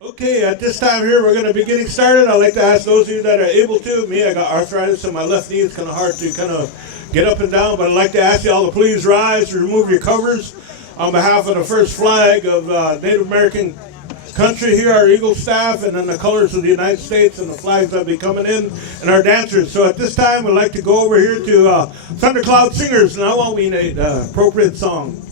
Okay, at this time here, we're going to be getting started. I'd like to ask those of you that are able to. Me, I got arthritis in my left knee. It's kind of hard to kind of get up and down, but I'd like to ask you all to please rise, remove your covers on behalf of the first flag of Native American country here, our Eagle staff, and then the colors of the United States and the flags that will be coming in, and our dancers. So at this time, we'd like to go over here to Thundercloud Singers, and I want we need an appropriate song.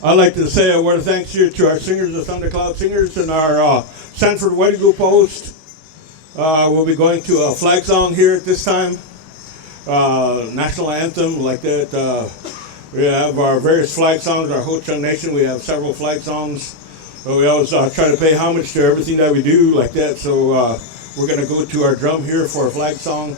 I'd like to say a word of thanks here to our singers, the Thundercloud Singers, and our Sanford Wedding Group host. We'll be going to a flag song here at this time, national anthem like that. We have our various flag songs, our Ho Chunk Nation. We have several flag songs. We always try to pay homage to everything that we do like that. So we're going to go to our drum here for a flag song.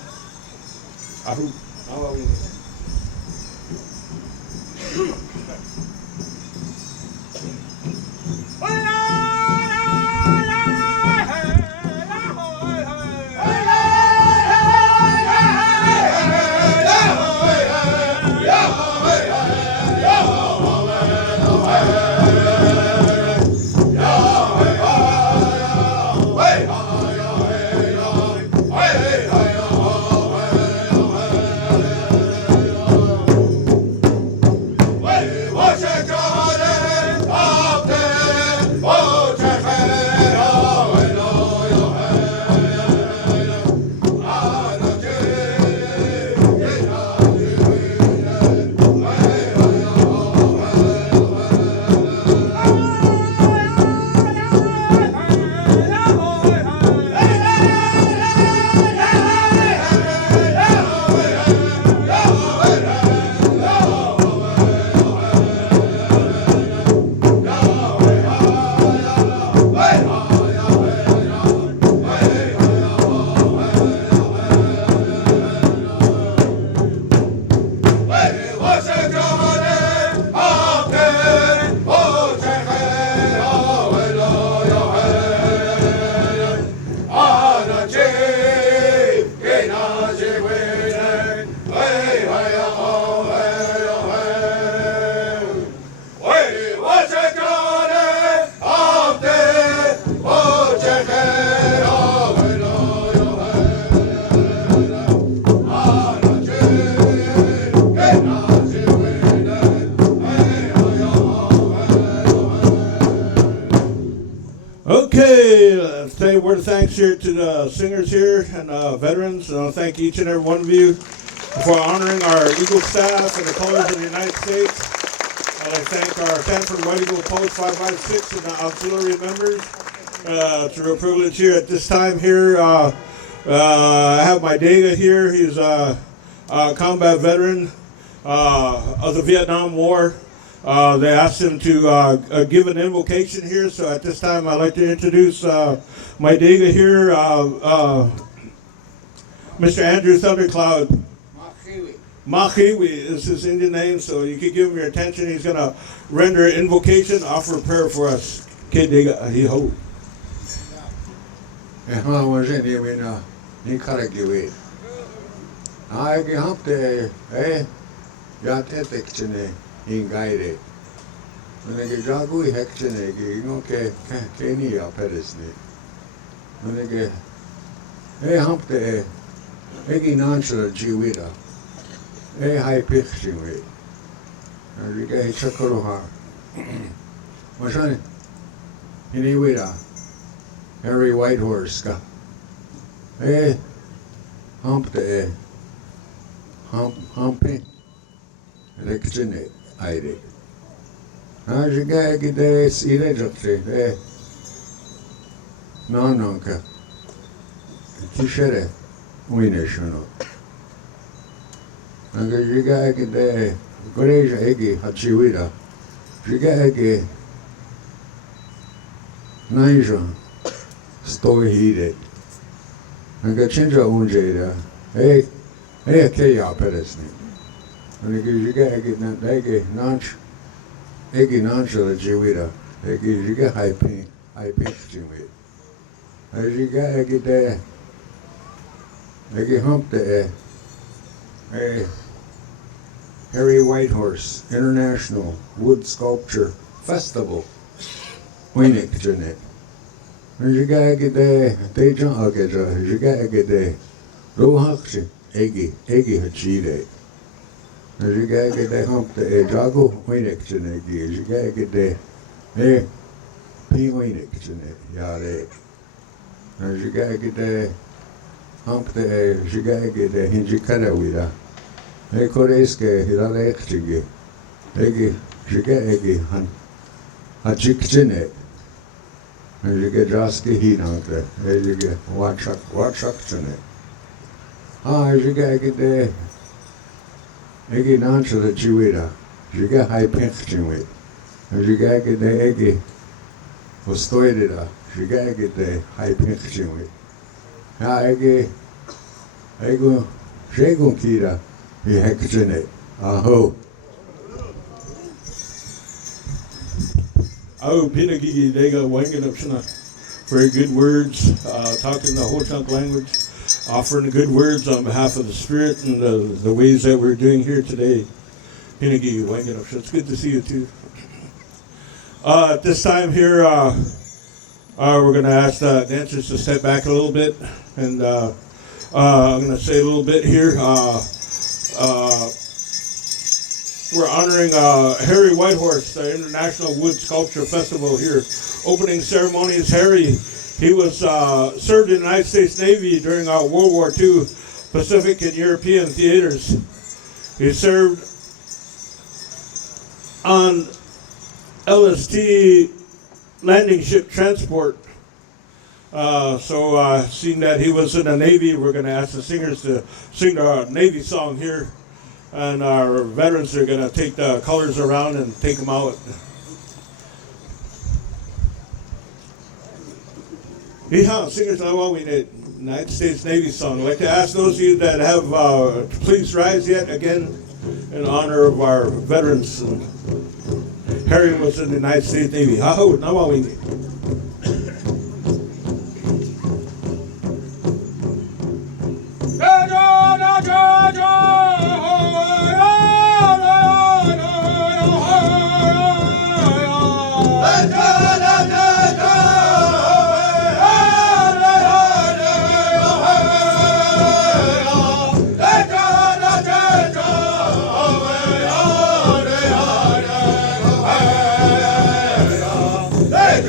say a word of thanks here to the singers here and veterans. And I'll thank each and every one of you for honoring our Eagle staff and the colors of the United States. I'd like to thank our Sanford White Eagle Post 556 and the auxiliary members. It's a real privilege here at this time here. I have my Dega here. He's a combat veteran of the Vietnam War. They asked him to give an invocation here, so at this time I'd like to introduce my Dega here, Mr. Andrew Thundercloud. Mahiwi is his Indian name, so you can give him your attention. He's going to render an invocation, offer a prayer for us. Dega, he ho. Ingaire. Manege jagui hekchene ge ingoke Kenya peresne. Manege hampte egi nanchra jiwida. Hai pichjiwe. Manege chakoroha. Mashane. Iniwida. Harry Whitehorse ka. Hampte hampi. Lekchene. Aire. Ajiga gide sire jokte nanonka kishere uine shuno. Ajiga gide goreja egi hachiwira. Jiga egi naija stohide. Anga chinja unjeda. Keya peresni. Egi nanch la jiwira. Egi jiga high pink jiwit. Egi de. Egi hump de. Harry Whitehorse International Wood Sculpture Festival. Winik janet. Jiga egi de. Dejan ageja. Jiga egi de. Rohakshi. Egi hachide. Jigage de hump de jago winik chenegi, jigage de winik chene yare. Jigage de hump de jigage de hinjikara wira. Koreske hirale chigi. Jigage han hajik chene. Jigajaski hinante. Jige wachak chene. Jigage de Egi nancha la jiwira, jiga hai pink jiwit. Jiga de egi ostoidida, jiga de hai pink jiwit. Ego shegun kira, he hekjene. Aho. Pinagigi Dega Wangan of Shana. Very good words, talking the Ho Chunk language. Offering good words on behalf of the spirit and the ways that we're doing here today. Pinagi, Wangan, it's good to see you too. At this time here, we're going to ask the dancers to step back a little bit, and I'm going to say a little bit here. We're honoring Harry Whitehorse, the International Wood Sculpture Festival here. Opening ceremony is Harry. He was served in the United States Navy during World War II, Pacific and European theaters. He served on LST landing ship transport. Seeing that he was in the Navy, we're going to ask the singers to sing our Navy song here. And our veterans are going to take the colors around and take them out. Singers know what we need. United States Navy song. I'd like to ask those of you that have, please rise yet again in honor of our veterans. Harry was in the United States Navy. Now what we need. Hey,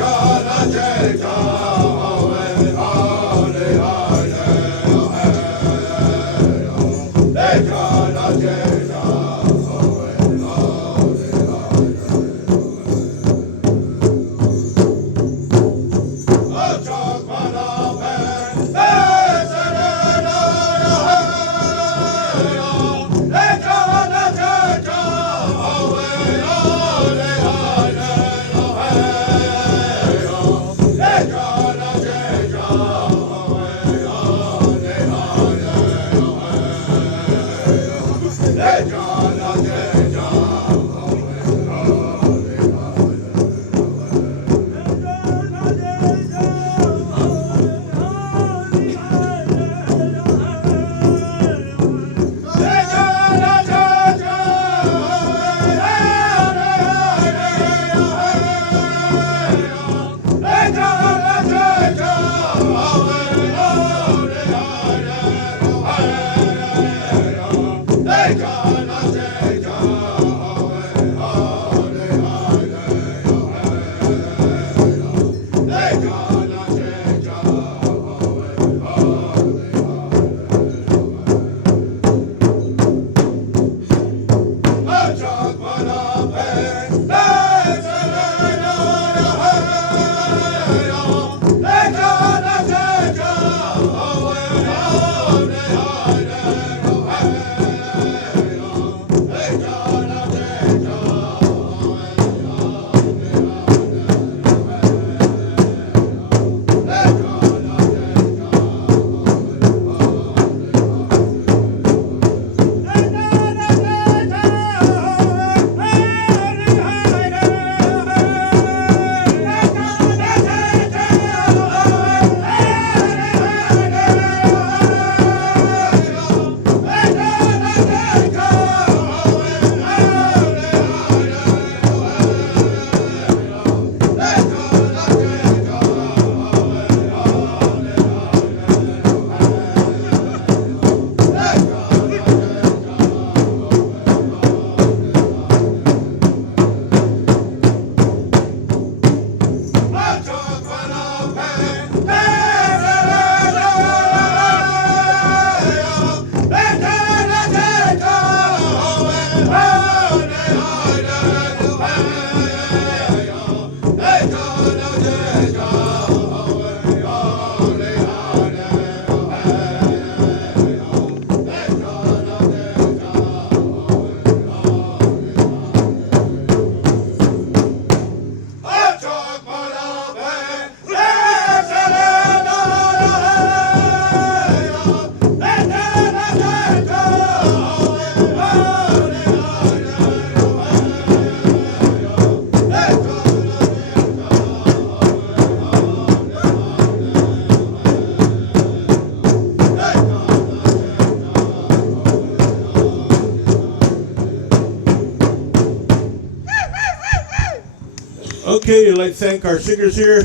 Okay, I'd like to thank our singers here.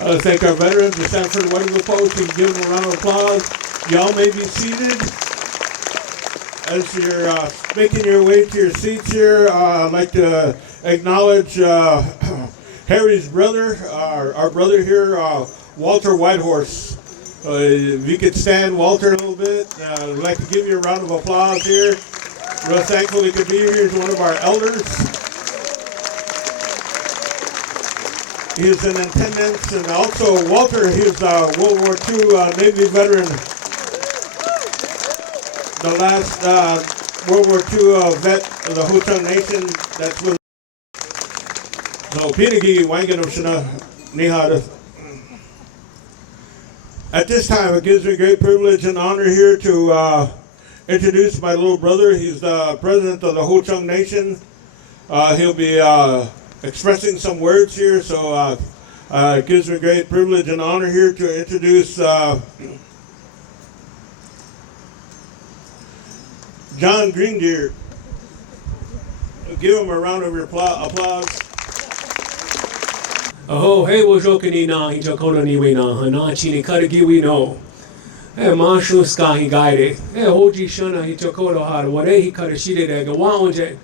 I'd like to thank our veterans, the Sanford Wedding Post. You can give them a round of applause. Y'all may be seated. As you're making your way to your seats here, I'd like to acknowledge Harry's brother, our brother here, Walter Whitehorse. If you could stand Walter a little bit, I'd like to give you a round of applause here. Real thankful he could be here. He's one of our elders. He is in attendance, and also Walter, he is a World War II Navy veteran. The last World War II vet of the Ho-Chunk Nation. That's with. So, Pinagi, Wanganumshana, Nihada. At this time, it gives me great privilege and honor here to introduce my little brother. He's the president of the Ho-Chunk Nation. He'll be expressing some words here, so it gives me great privilege and honor here to introduce John Greendeer. Give him a round of applause. Oh, hey, wo jokini na hi jakona ni we na hana chini karagi we no. Hey, mashu ska hi gaide. Hey, hoji shana hi jakona hara ware hi karashide de ga waonje.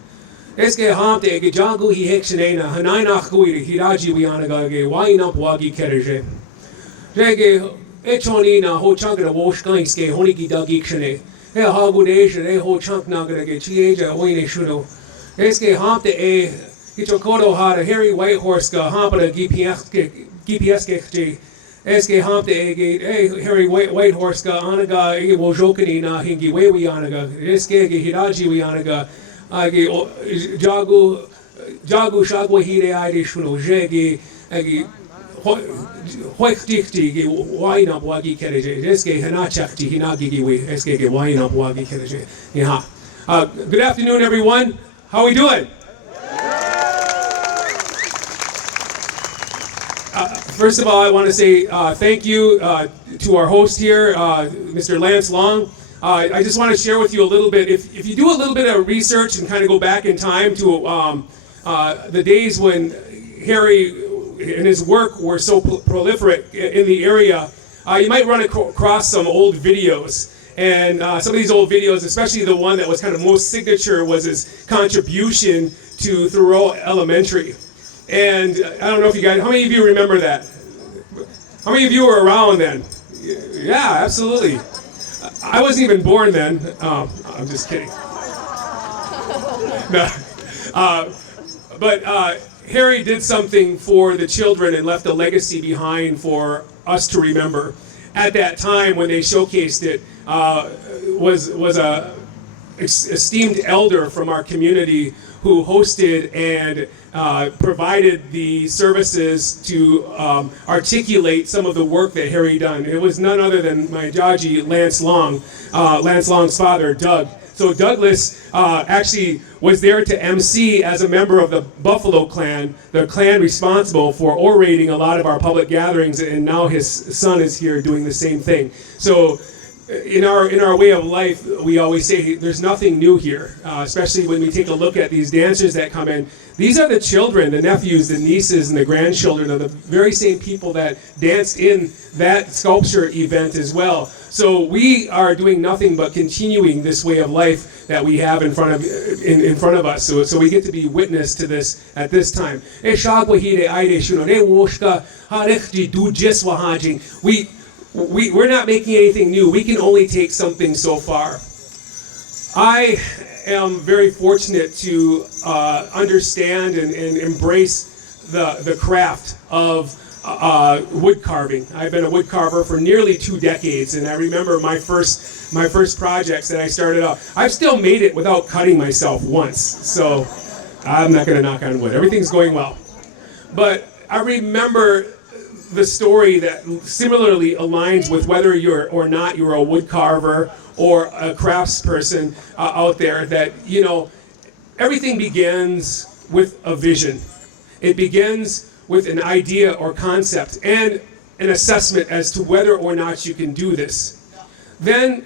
Eske hamte ge jagu hi hekshene na hanai na kuiri hiraji we anaga ge waina wagi kereje. Jege echoni na ho changa wo shkaiske honi ki dagi kshene. Hey, hagu deshe hey ho chunk na ga ge chieja wine shuno. Eske hamte e Ichokodo hara Harry Whitehorse ga hampada GPS ke eske hampte Harry Whitehorse ga anaga e wojokani na hingi wewi anaga eske ge hiraji we anaga age jagu shagwa hire ide shuno jegi age hoiktikti ge waina wagi kereje eske hanachakti hinagi ge we eske ge waina wagi kereje yeah. Good afternoon, everyone. How are we doing? First of all, I want to say thank you to our host here, Mr. Lance Long. I just want to share with you a little bit. If you do a little bit of research and kind of go back in time to the days when Harry and his work were so prolific in the area, you might run across some old videos. And some of these old videos, especially the one that was kind of most signature, was his contribution to Thoreau Elementary. And I don't know if you guys, how many of you remember that? How many of you were around then? Yeah, absolutely. I wasn't even born then. I'm just kidding. No. But Harry did something for the children and left a legacy behind for us to remember. At that time when they showcased it, was a esteemed elder from our community who hosted and provided the services to articulate some of the work that Harry done. It was none other than my Jaji, Lance Long, Lance Long's father, Doug. So Douglas actually was there to MC as a member of the Buffalo Clan, the clan responsible for orating a lot of our public gatherings, and now his son is here doing the same thing. So in our way of life, we always say there's nothing new here, especially when we take a look at these dancers that come in. These are the children, the nephews, the nieces, and the grandchildren of the very same people that danced in that sculpture event as well. So we are doing nothing but continuing this way of life that we have in front of us. So we get to be witness to this at this time. We're not making anything new. We can only take something so far. I am very fortunate to understand and embrace the craft of wood carving. I've been a wood carver for nearly 2 decades, and I remember my first projects that I started out. I've still made it without cutting myself once, so I'm not going to knock on wood. Everything's going well. But I remember the story that similarly aligns with whether you're a wood carver or a craftsperson out there, that everything begins with a vision. It begins with an idea or concept and an assessment as to whether or not you can do this. Then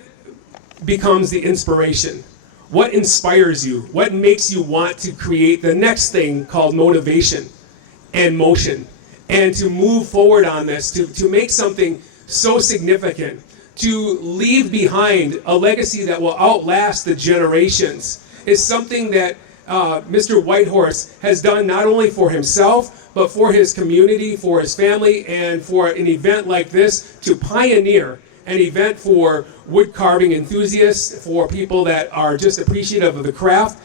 becomes the inspiration. What inspires you? What makes you want to create the next thing called motivation? and motion, and to move forward on this, to make something so significant, to leave behind a legacy that will outlast the generations, is something that Mr. Whitehorse has done not only for himself, but for his community, for his family, and for an event like this to pioneer an event for wood carving enthusiasts, for people that are just appreciative of the craft.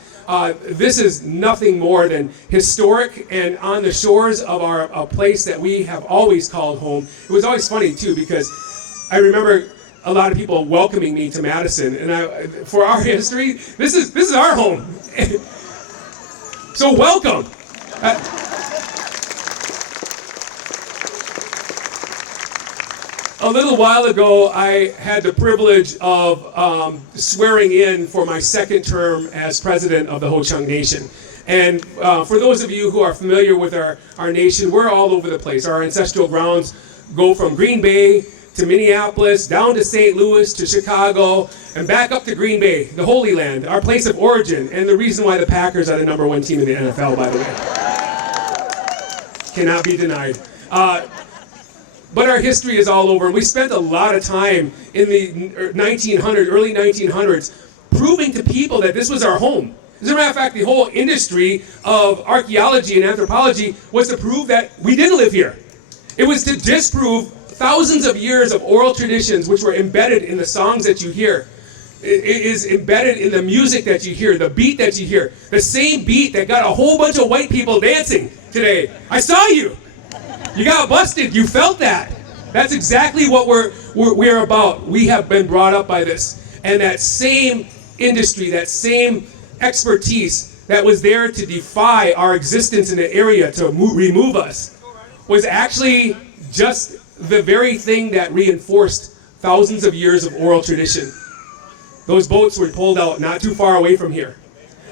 This is nothing more than historic and on the shores of a place that we have always called home. It was always funny too, because I remember a lot of people welcoming me to Madison, and for our history, this is our home. So welcome. A little while ago, I had the privilege of swearing in for my second term as president of the Ho-Chunk Nation. And for those of you who are familiar with our nation, we're all over the place. Our ancestral grounds go from Green Bay to Minneapolis, down to St. Louis, to Chicago, and back up to Green Bay, the Holy Land, our place of origin, and the reason why the Packers are the #1 team in the NFL, by the way. Cannot be denied. But our history is all over, and we spent a lot of time in the early 1900s, proving to people that this was our home. As a matter of fact, the whole industry of archaeology and anthropology was to prove that we didn't live here. It was to disprove thousands of years of oral traditions which were embedded in the songs that you hear. It is embedded in the music that you hear, the beat that you hear. The same beat that got a whole bunch of white people dancing today. I saw you. You got busted. You felt that. That's exactly what we're about. We have been brought up by this. And that same industry, that same expertise that was there to defy our existence in the area, to remove us, was actually just the very thing that reinforced thousands of years of oral tradition. Those boats were pulled out not too far away from here.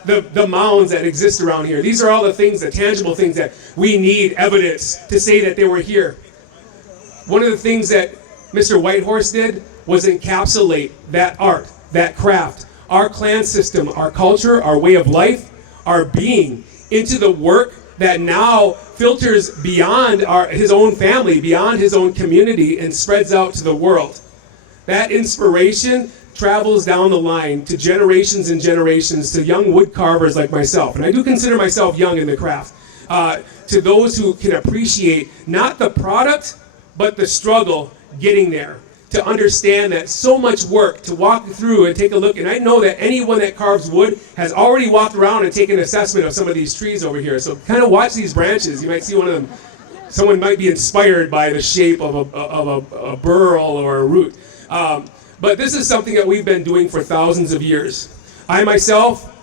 The mounds that exist around here, these are all the things, the tangible things that we need evidence to say that they were here. One of the things that Mr. Whitehorse did was encapsulate that art, that craft, our clan system, our culture, our way of life, our being, into the work that now filters beyond his own family, beyond his own community, and spreads out to the world. That inspiration travels down the line to generations and generations, to young wood carvers like myself, and I do consider myself young in the craft, to those who can appreciate not the product, but the struggle getting there, to understand that so much work to walk through and take a look. And I know that anyone that carves wood has already walked around and taken an assessment of some of these trees over here. So kind of watch these branches. You might see one of them. Someone might be inspired by the shape of a burl or a root. But this is something that we've been doing for thousands of years. I myself,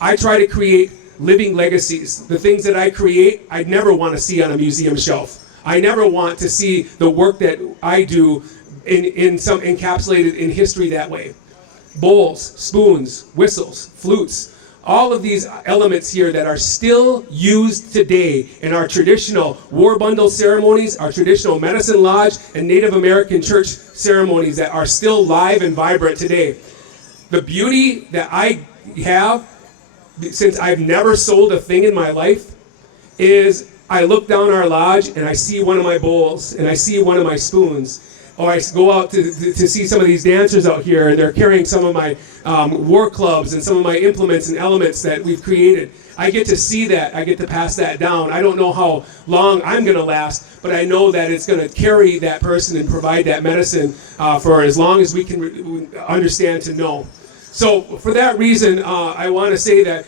I try to create living legacies. The things that I create, I'd never want to see on a museum shelf. I never want to see the work that I do in some encapsulated in history that way. Bowls, spoons, whistles, flutes, all of these elements here that are still used today in our traditional war bundle ceremonies, our traditional medicine lodge, and Native American church ceremonies that are still live and vibrant today. The beauty that I have, since I've never sold a thing in my life, is I look down our lodge and I see one of my bowls and I see one of my spoons. Or I go out to see some of these dancers out here, and they're carrying some of my war clubs and some of my implements and elements that we've created. I get to see that. I get to pass that down. I don't know how long I'm going to last, but I know that it's going to carry that person and provide that medicine for as long as we can understand to know. So for that reason, I want to say that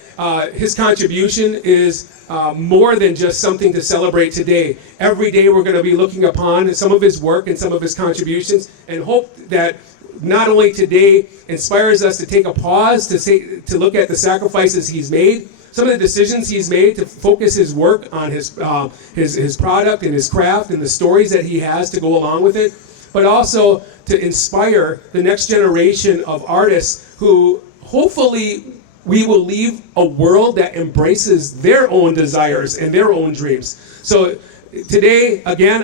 his contribution is more than just something to celebrate today. Every day we're going to be looking upon some of his work and some of his contributions, and hope that not only today inspires us to take a pause to look at the sacrifices he's made, some of the decisions he's made to focus his work on his product and his craft and the stories that he has to go along with it, but also to inspire the next generation of artists who hopefully we will leave a world that embraces their own desires and their own dreams. So today, again,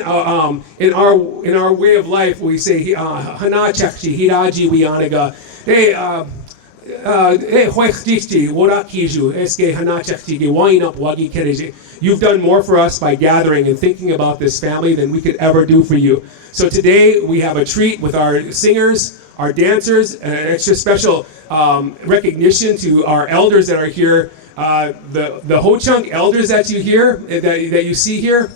in our way of life, we say Hana Chekchi Hiraji Wianaga. Hey, You've done more for us by gathering and thinking about this family than we could ever do for you. So today we have a treat with our singers, our dancers, and an extra special recognition to our elders that are here. The Ho-Chunk elders that you hear, that you see here,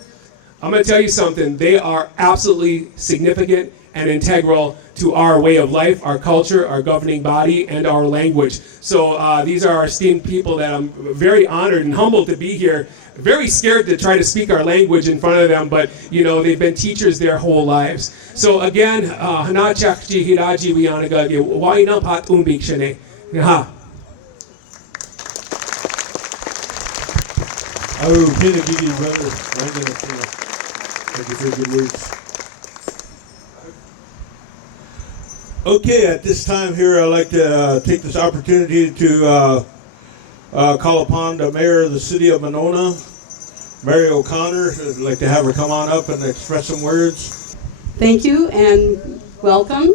I'm going to tell you something. They are absolutely significant and integral to our way of life, our culture, our governing body, and our language. So these are our esteemed people that I'm very honored and humbled to be here. Very scared to try to speak our language in front of them, but you know they've been teachers their whole lives. So again, hanachakji hiraji wiyanagage waina pat umbikshane. Oh, Pinagigi, brother. Thank you for your good words. Okay, at this time here, I'd like to take this opportunity to call upon the mayor of the city of Monona, Mary O'Connor. I'd like to have her come on up and express some words. Thank you and welcome.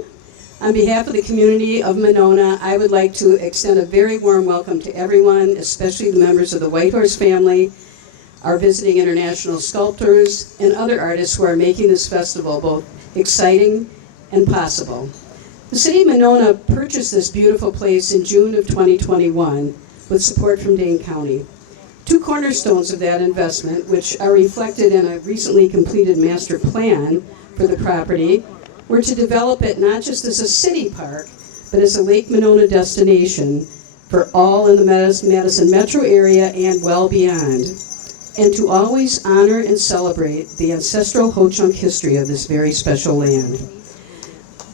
On behalf of the community of Monona, I would like to extend a very warm welcome to everyone, especially the members of the Whitehorse family, our visiting international sculptors, and other artists who are making this festival both exciting and possible. The city of Monona purchased this beautiful place in June of 2021 with support from Dane County. Two cornerstones of that investment, which are reflected in a recently completed master plan for the property, were to develop it not just as a city park, but as a Lake Monona destination for all in the Madison metro area and well beyond, and to always honor and celebrate the ancestral Ho-Chunk history of this very special land.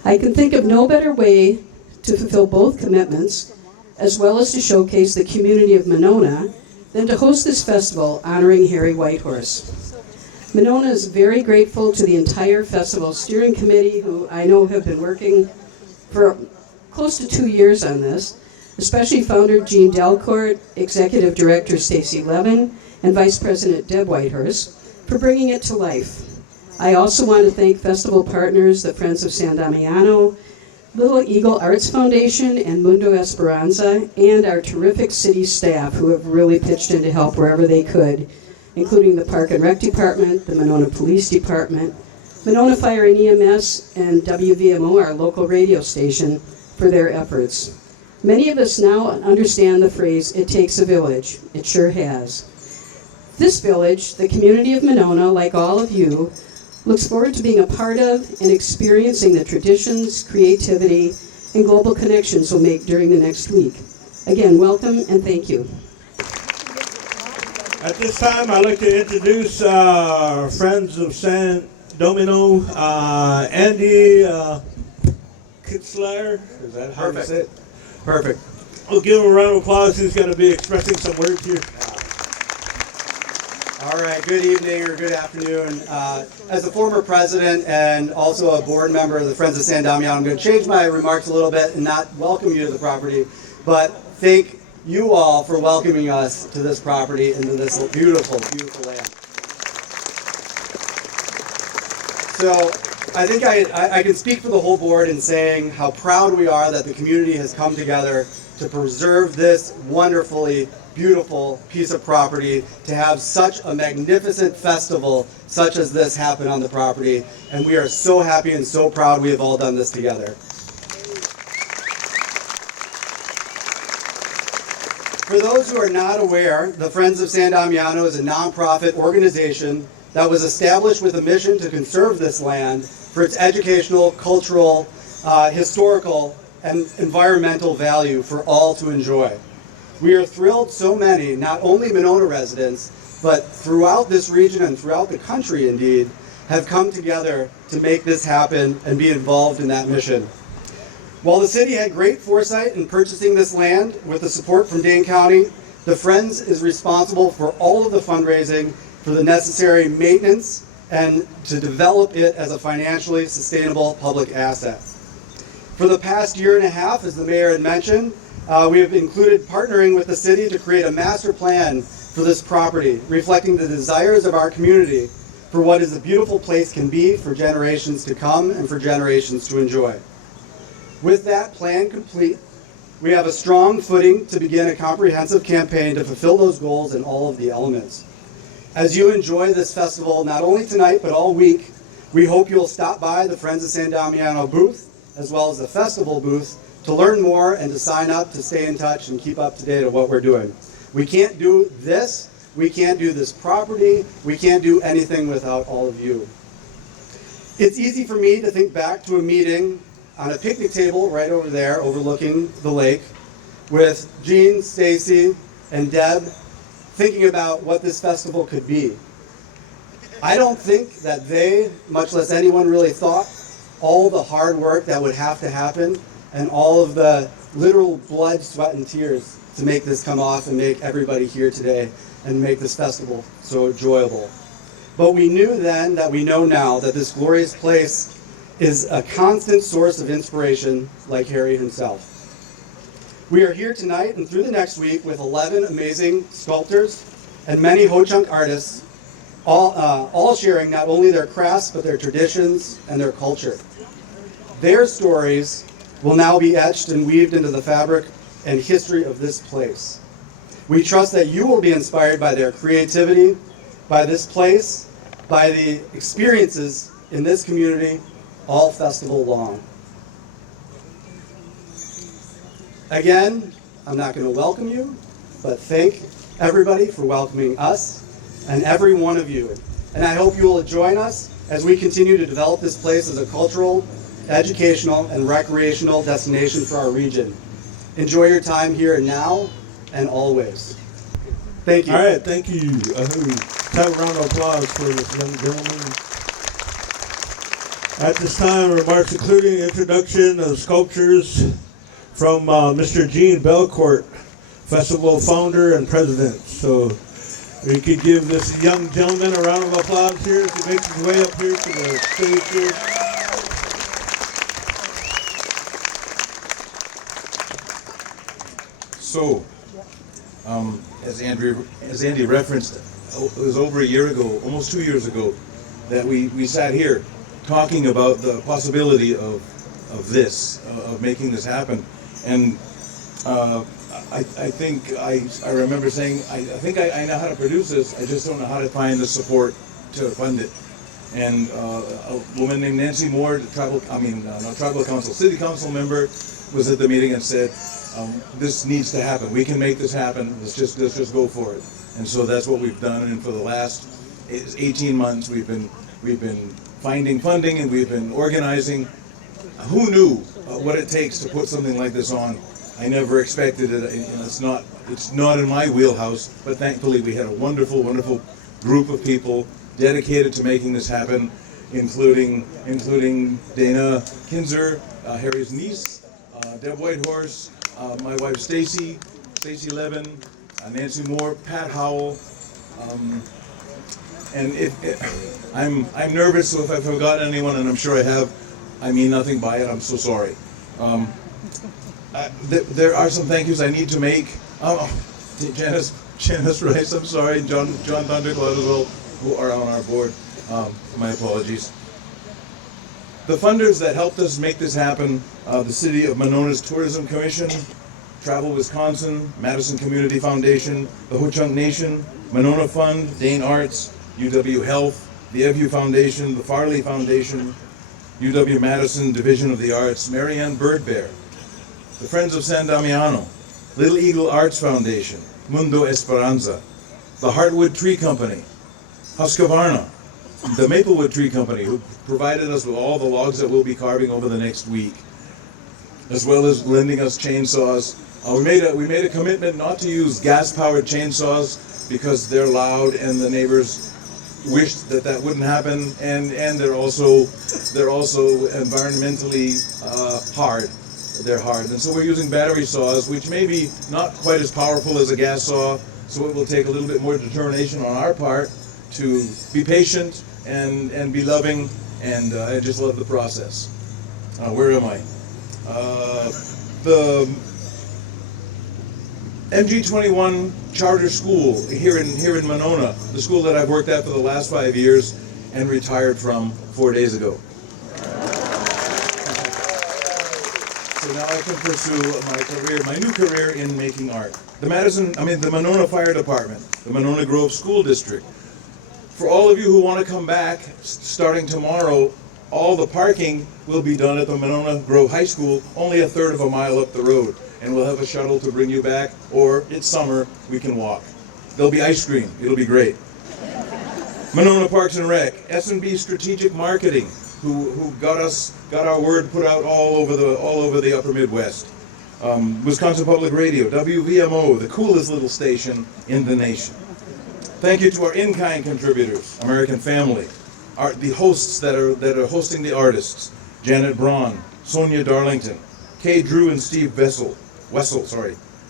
I can think of no better way to fulfill both commitments, as well as to showcase the community of Monona, than to host this festival honoring Harry Whitehorse. Monona is very grateful to the entire festival steering committee, who I know have been working for close to 2 years on this, especially founder Jean Delcourt, executive director Stacy Levin, and vice president Deb Whitehorse, for bringing it to life. I also want to thank festival partners, the Friends of San Damiano, Little Eagle Arts Foundation, and Mundo Esperanza, and our terrific city staff who have really pitched in to help wherever they could, including the Park and Rec Department, the Monona Police Department, Monona Fire and EMS, and WVMO, our local radio station, for their efforts. Many of us now understand the phrase, "It takes a village." It sure has. This village, the community of Monona, like all of you, looks forward to being a part of and experiencing the traditions, creativity, and global connections we'll make during the next week. Again, welcome and thank you. At this time, I'd like to introduce Friends of San Damiano, Andy Kitzler. Is that how you say it? Perfect. We'll give him a round of applause. He's going to be expressing some words here. All right, good evening or good afternoon. As a former president and also a board member of the Friends of San Damiano, I'm going to change my remarks a little bit and not welcome you to the property, but thank you all for welcoming us to this property and to this beautiful, beautiful land. So I think I can speak for the whole board in saying how proud we are that the community has come together to preserve this wonderfully beautiful piece of property, to have such a magnificent festival such as this happen on the property. And we are so happy and so proud we have all done this together. For those who are not aware, the Friends of San Damiano is a nonprofit organization that was established with a mission to conserve this land for its educational, cultural, historical, and environmental value for all to enjoy. We are thrilled so many, not only Monona residents, but throughout this region and throughout the country indeed, have come together to make this happen and be involved in that mission. While the city had great foresight in purchasing this land with the support from Dane County, the Friends is responsible for all of the fundraising for the necessary maintenance and to develop it as a financially sustainable public asset. For the past year and a half, as the mayor had mentioned, we have included partnering with the city to create a master plan for this property, reflecting the desires of our community for what is a beautiful place can be for generations to come and for generations to enjoy. With that plan complete, We have a strong footing to begin a comprehensive campaign to fulfill those goals in all of the elements. As you enjoy this festival, not only tonight, but all week, we hope you'll stop by the Friends of San Damiano booth, as well as the festival booth, to learn more and to sign up, to stay in touch and keep up to date on what we're doing. We can't do this, we can't do this property, we can't do anything without all of you. It's easy for me to think back to a meeting on a picnic table right over there overlooking the lake with Jean, Stacy, and Deb thinking about what this festival could be. I don't think that they, much less anyone, really thought all the hard work that would have to happen and all of the literal blood, sweat, and tears to make this come off and make everybody here today and make this festival so enjoyable. But we knew then that we know now that this glorious place is a constant source of inspiration, like Harry himself. We are here tonight and through the next week with 11 amazing sculptors and many Ho-Chunk artists, all sharing not only their crafts, but their traditions and their culture. Their stories will now be etched and weaved into the fabric and history of this place. We trust that you will be inspired by their creativity, by this place, by the experiences in this community all festival long. Again, I'm not going to welcome you, but thank everybody for welcoming us and every one of you. And I hope you will join us as we continue to develop this place as a cultural, educational, and recreational destination for our region. Enjoy your time here now and always. Thank you. All right, thank you. Have a round of applause for this young gentleman. At this time, remarks including introduction of sculptures from Mr. Gene Belcourt, festival founder and president. So we could give this young gentleman a round of applause here as he makes his way up here to the stage here. So, as Andy referenced, it was over a year ago, almost 2 years ago, that we sat here talking about the possibility of this, of making this happen. And I think I remember saying, I think I know how to produce this, I just don't know how to find the support to fund it. And a woman named Nancy Moore, not tribal council, city council member, was at the meeting and said, this needs to happen. We can make this happen. Let's just go for it. And so that's what we've done. And for the last 18 months, we've been finding funding and we've been organizing. Who knew what it takes to put something like this on? I never expected it. It's not in my wheelhouse. But thankfully, we had a wonderful, wonderful group of people dedicated to making this happen, including Dana Kinzer, Harry's niece, Deb Whitehorse, my wife Stacy Levin, Nancy Moore, Pat Howell, and I'm nervous, so if I've forgotten anyone, and I'm sure I have, I mean nothing by it. I'm so sorry. There are some thank yous I need to make. Janice Rice, I'm sorry, John Thundercloud as well, who are on our board. My apologies. The funders that helped us make this happen, the City of Monona's Tourism Commission, Travel Wisconsin, Madison Community Foundation, the Ho-Chunk Nation, Monona Fund, Dane Arts, UW Health, the EVU Foundation, the Farley Foundation, UW Madison Division of the Arts, Marianne Birdbear, the Friends of San Damiano, Little Eagle Arts Foundation, Mundo Esperanza, the Heartwood Tree Company, Husqvarna, the Maplewood Tree Company, who provided us with all the logs that we'll be carving over the next week, as well as lending us chainsaws. We made a commitment not to use gas-powered chainsaws because they're loud and the neighbors wished that wouldn't happen, and they're also environmentally hard. They're hard, and so we're using battery saws, which may be not quite as powerful as a gas saw. So it will take a little bit more determination on our part to be patient and be loving, and I just love the process. Where am I? The MG21 Charter School here in Monona, the school that I've worked at for the last 5 years and retired from 4 days ago. So now I can pursue my new career in making art. The Monona Fire Department, the Monona Grove School District. For all of you who want to come back, starting tomorrow, all the parking will be done at the Monona Grove High School, only a third of a mile up the road. And we'll have a shuttle to bring you back, or it's summer, we can walk. There'll be ice cream, it'll be great. Monona Parks and Rec, S&B Strategic Marketing, who got our word put out all over the upper Midwest. Wisconsin Public Radio, WVMO, the coolest little station in the nation. Thank you to our in-kind contributors, American Family, the hosts that are hosting the artists, Janet Braun, Sonia Darlington, Kay Drew and Steve Wessel,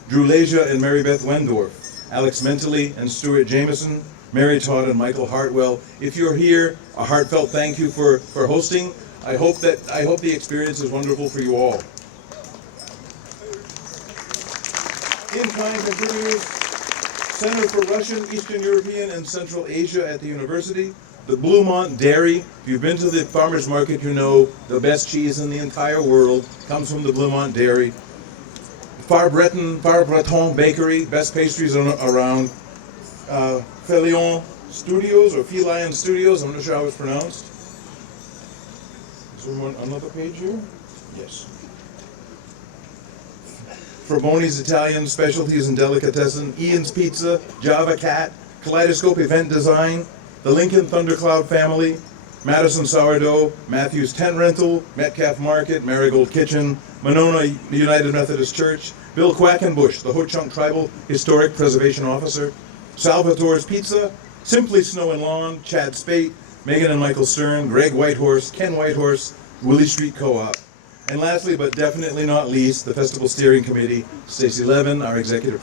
Drew Leja and Mary Beth Wendorf, Alex Mentally and Stuart Jameson, Mary Todd and Michael Hartwell. If you're here, a heartfelt thank you for hosting. I hope the experience is wonderful for you all. In-kind contributors, Center for Russian, Eastern European, and Central Asia at the university, the Bluemont Dairy. If you've been to the farmer's market, you know the best cheese in the entire world comes from the Bluemont Dairy. Far Breton Bakery, best pastries around. Felion Studios, or Feline Studios, I'm not sure how it's pronounced. Is there another page here? Yes. Fraboni's Italian Specialties and Delicatessen, Ian's Pizza, Java Cat, Kaleidoscope Event Design, the Lincoln Thundercloud Family, Madison Sourdough, Matthews Tent Rental, Metcalf Market, Marigold Kitchen, Monona United Methodist Church, Bill Quackenbush, the Ho-Chunk Tribal Historic Preservation Officer, Salvatore's Pizza, Simply Snow and Lawn, Chad Spate, Megan and Michael Stern, Greg Whitehorse, Ken Whitehorse, Willie Street Co-op. And lastly, but definitely not least, the Festival Steering Committee, Stacy Levin, our executive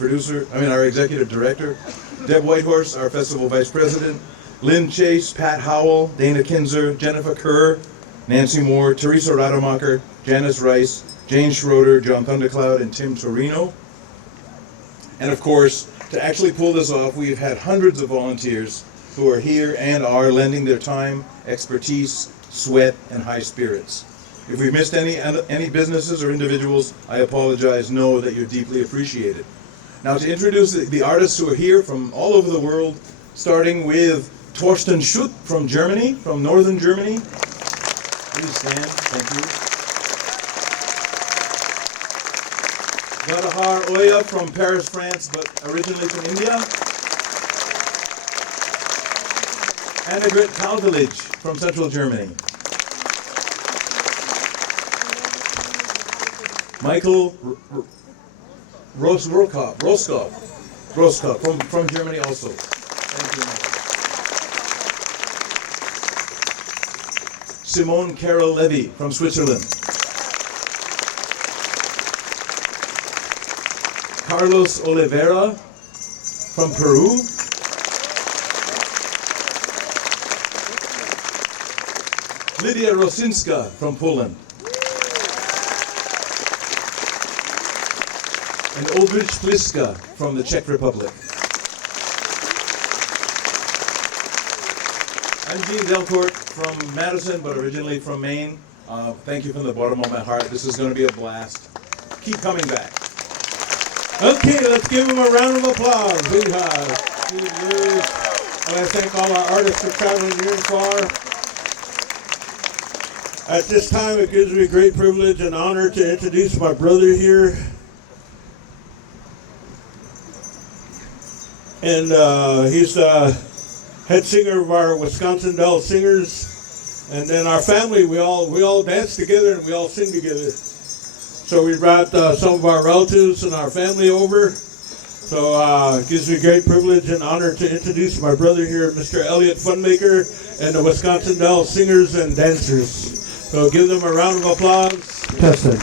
director, Deb Whitehorse, our festival vice president, Lynn Chase, Pat Howell, Dana Kinzer, Jennifer Kerr, Nancy Moore, Teresa Rademacher, Janice Rice, Jane Schroeder, John Thundercloud, and Tim Torino. And of course, to actually pull this off, we've had hundreds of volunteers who are here and are lending their time, expertise, sweat, and high spirits. If we've missed any businesses or individuals, I apologize. Know that you're deeply appreciated. Now to introduce the artists who are here from all over the world, starting with Torsten Schutt from Germany, from northern Germany. Please stand. Thank you. Gadahar Oya from Paris, France, but originally from India. Annegret Kaldelich from central Germany. Michael Roskopf from Germany also. Thank you, Michael. Simone Carol Levy from Switzerland. Carlos Oliveira from Peru. Lydia Rosinska from Poland. And Oldrich Pliska from the Czech Republic. I'm Gene Delcourt from Madison, but originally from Maine. Thank you from the bottom of my heart. This is going to be a blast. Keep coming back. Okay, let's give them a round of applause. I want to thank all our artists for traveling near and far. At this time, it gives me great privilege and honor to introduce my brother here. And he's the head singer of our Wisconsin Bell Singers. And then our family, we all dance together and we all sing together. So we brought some of our relatives and our family over. So it gives me great privilege and honor to introduce my brother here, Mr. Elliot Funmaker, and the Wisconsin Bell Singers and Dancers. So give them a round of applause. Testing.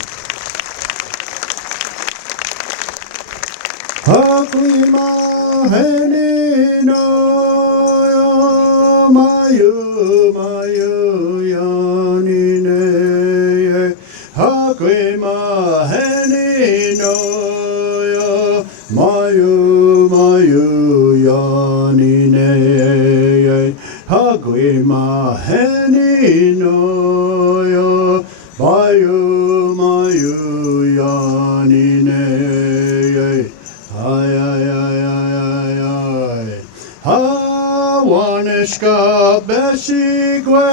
Mayu, mayu, yanine. Ay, ay, ay, ay, ay, ay. Hawanishka besikwe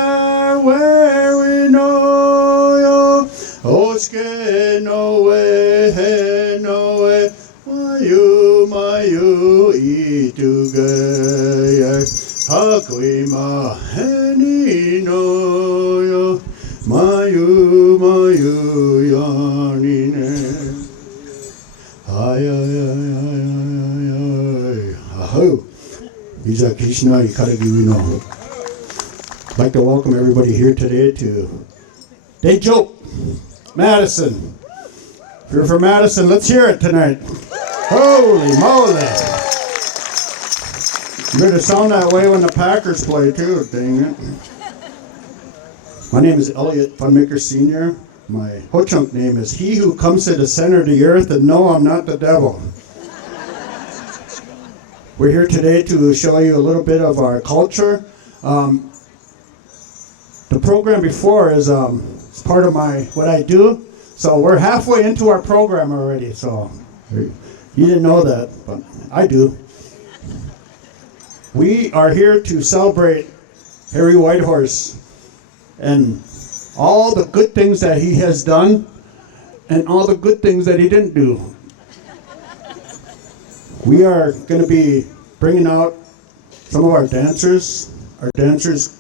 where we know yo. Oske no way, no way. Mayu itugay. Hakui maheni no yo. Mayu yanine. Ay, ay, ay, ay, ay, ay. Aho. Isa Krishna Ikaragivino. I'd like to welcome everybody here today to Dejo, Madison. If you're from Madison, let's hear it tonight. Holy moly. I'm going to sound that way when the Packers play too, dang it. My name is Elliot Funmaker Sr. My Ho-Chunk name is He Who Comes to the Center of the Earth, and no, I'm not the devil. We're here today to show you a little bit of our culture. The program before is part of what I do. So we're halfway into our program already. So you didn't know that, but I do. We are here to celebrate Harry Whitehorse and all the good things that he has done and all the good things that he didn't do. We are going to be bringing out some of our dancers. Our dancers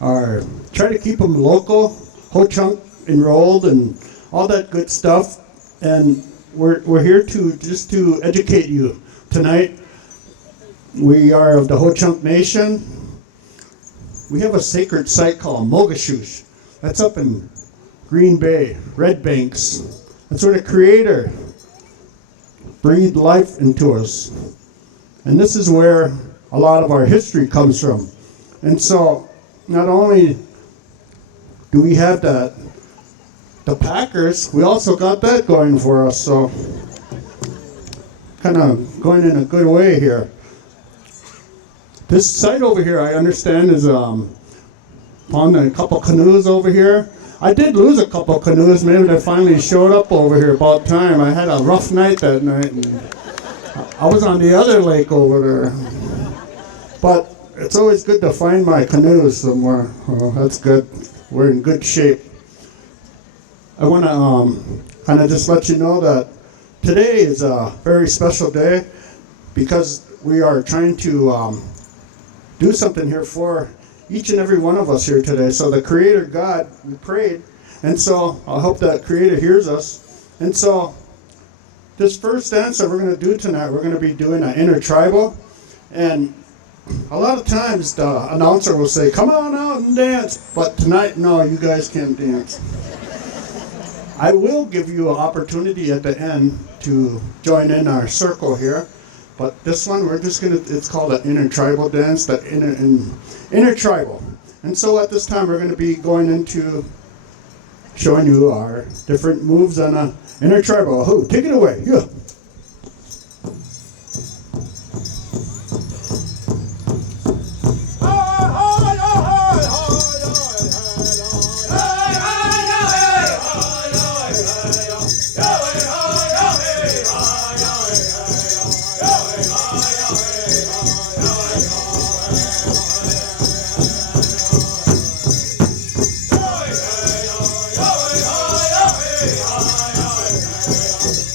are try to keep them local, Ho-Chunk enrolled, and all that good stuff. And we're here to just to educate you tonight. We are of the Ho-Chunk Nation. We have a sacred site called Mogashush. That's up in Green Bay, Red Banks. That's where the Creator breathed life into us. And this is where a lot of our history comes from. And so, not only do we have the Packers, we also got that going for us. So, kind of going in a good way here. This site over here, I understand, is on a couple canoes over here. I did lose a couple canoes. Maybe they finally showed up over here about time. I had a rough night that night, and I was on the other lake over there. But it's always good to find my canoes somewhere. Oh, that's good. We're in good shape. I want to kind of just let you know that today is a very special day because we are trying to do something here for each and every one of us here today. So the Creator God, we prayed, and so I hope that Creator hears us. And so this first dance that we're going to do tonight, we're going to be doing an intertribal. And a lot of times the announcer will say, come on out and dance. But tonight, no, you guys can't dance. I will give you an opportunity at the end to join in our circle here. But this one, we're just going to, it's called an intertribal dance, the intertribal. And so at this time, we're going to be going into showing you our different moves on an intertribal. Oh, take it away. Yeah.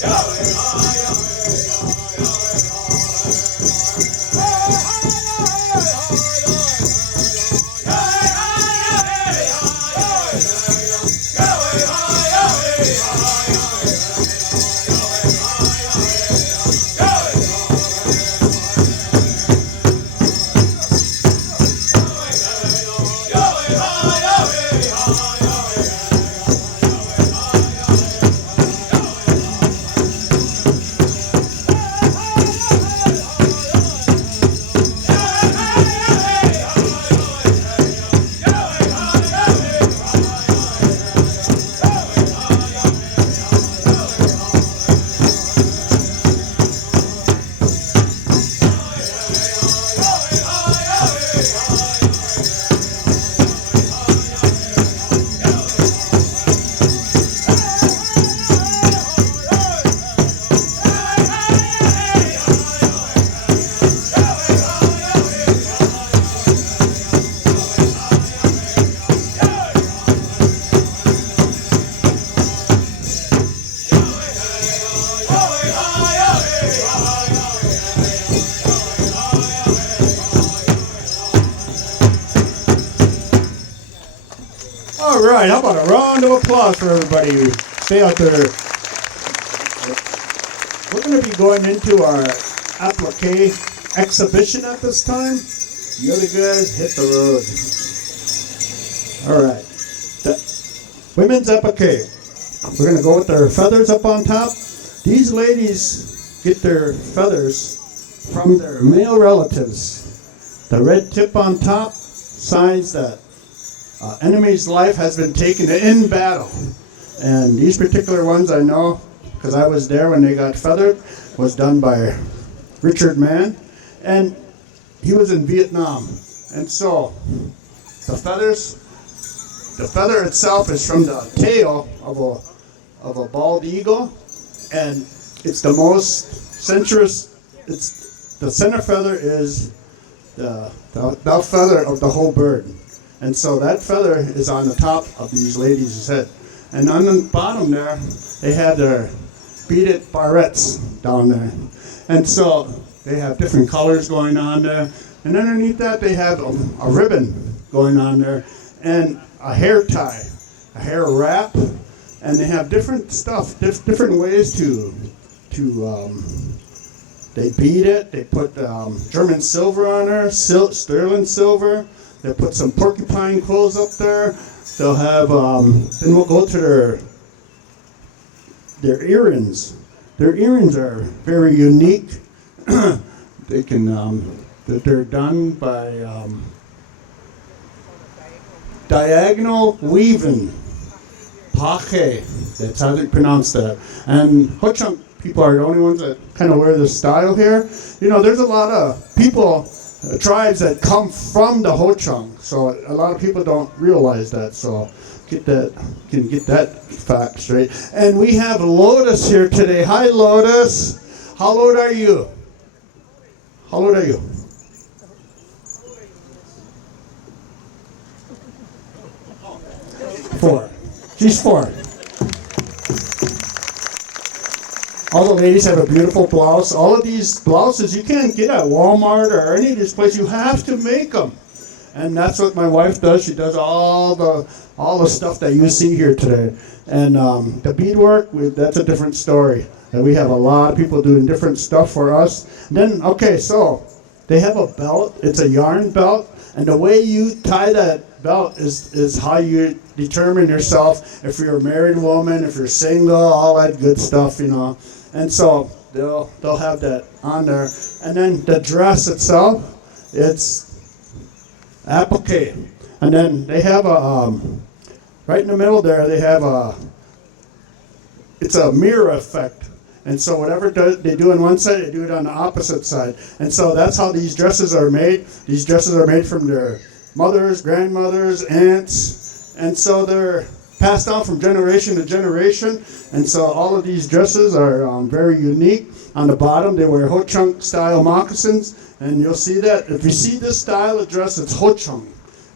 Yo, right, how about a round of applause for everybody? Stay out there. We're going to be going into our applique exhibition at this time. The other guys hit the road. All right. The women's applique. We're going to go with their feathers up on top. These ladies get their feathers from their male relatives. The red tip on top signs that enemy's life has been taken in battle. And these particular ones I know, because I was there when they got feathered, was done by Richard Mann. And he was in Vietnam. And so the feather itself is from the tail of a bald eagle. And it's the most the center feather is the feather of the whole bird. And so that feather is on the top of these ladies' head. And on the bottom there, they have their beaded barrettes down there. And so they have different colors going on there. And underneath that, they have a ribbon going on there and a hair tie, a hair wrap. And they have different stuff, different ways to they beat it. They put German silver on there, sterling silver. They put some porcupine quills up there. They'll have, then we'll go to their earrings. Their earrings are very unique. They can, they're done by diagonal weaving. Pache, that's how they pronounce that. And Ho-Chunk people are the only ones that kind of wear this style here. You know, there's a lot of people, tribes that come from the Ho-Chunk, so a lot of people don't realize that. So can get that fact straight. And we have Lotus here today. Hi, Lotus. How old are you? How old are you? 4. She's 4. All the ladies have a beautiful blouse. All of these blouses you can't get at Walmart or any of these places. You have to make them. And that's what my wife does. She does all the stuff that you see here today. And the beadwork, that's a different story. And we have a lot of people doing different stuff for us. And then, okay, so they have a belt. It's a yarn belt. And the way you tie that belt is how you determine yourself, if you're a married woman, if you're single, all that good stuff, you know. And so they'll have that on there. And then the dress itself, it's applique. And then they have a, right in the middle there, they have it's a mirror effect. And so whatever they do on one side, they do it on the opposite side. And so that's how these dresses are made. These dresses are made from their mothers, grandmothers, aunts. And so they're passed down from generation to generation. And so all of these dresses are very unique. On the bottom, they wear Ho-Chunk style moccasins. And you'll see that. If you see this style of dress, it's Ho-Chunk.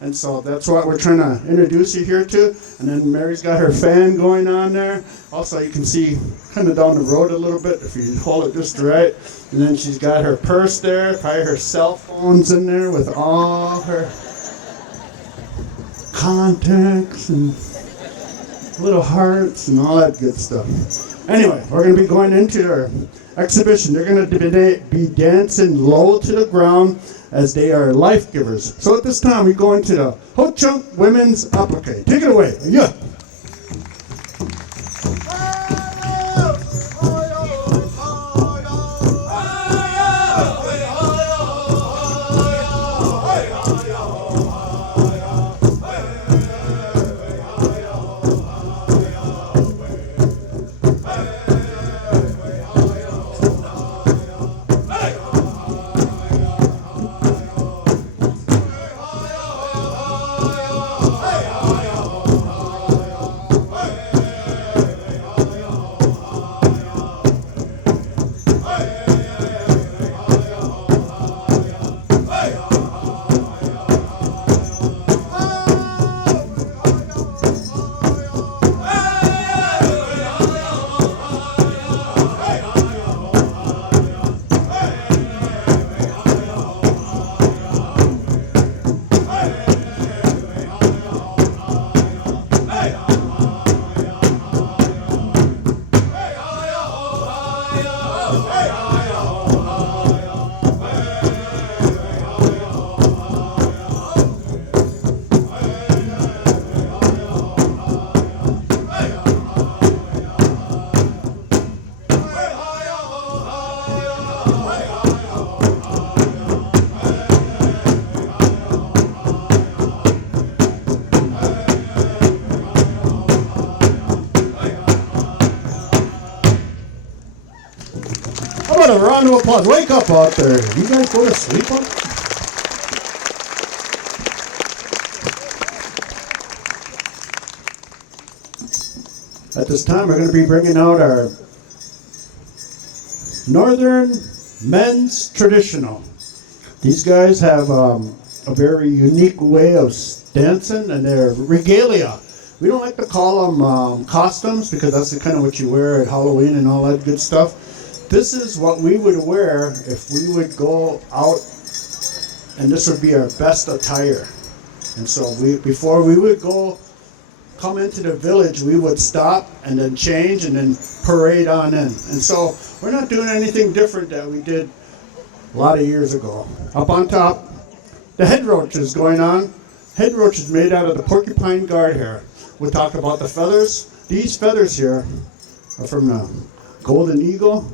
And so that's what we're trying to introduce you here to. And then Mary's got her fan going on there. Also, you can see kind of down the road a little bit if you hold it just right. And then she's got her purse there, probably her cell phones in there with all her contacts and little hearts and all that good stuff. Anyway, we're going to be going into our exhibition. They're going to be dancing low to the ground as they are life givers. So at this time, we go into the Ho-Chunk Women's Applique. Take it away. Yeah. How about a round of applause? Wake up out there. You guys go to sleep on? At this time, we're going to be bringing out our Northern Men's Traditional. These guys have a very unique way of dancing, and their regalia. We don't like to call them costumes because that's kind of what you wear at Halloween and all that good stuff. This is what we would wear if we would go out, and this would be our best attire. And so before we would come into the village, we would stop and then change and then parade on in. And so we're not doing anything different that we did a lot of years ago. Up on top, the head roach is going on. Head roach is made out of the porcupine guard hair. We'll talk about the feathers. These feathers here are from the golden eagle.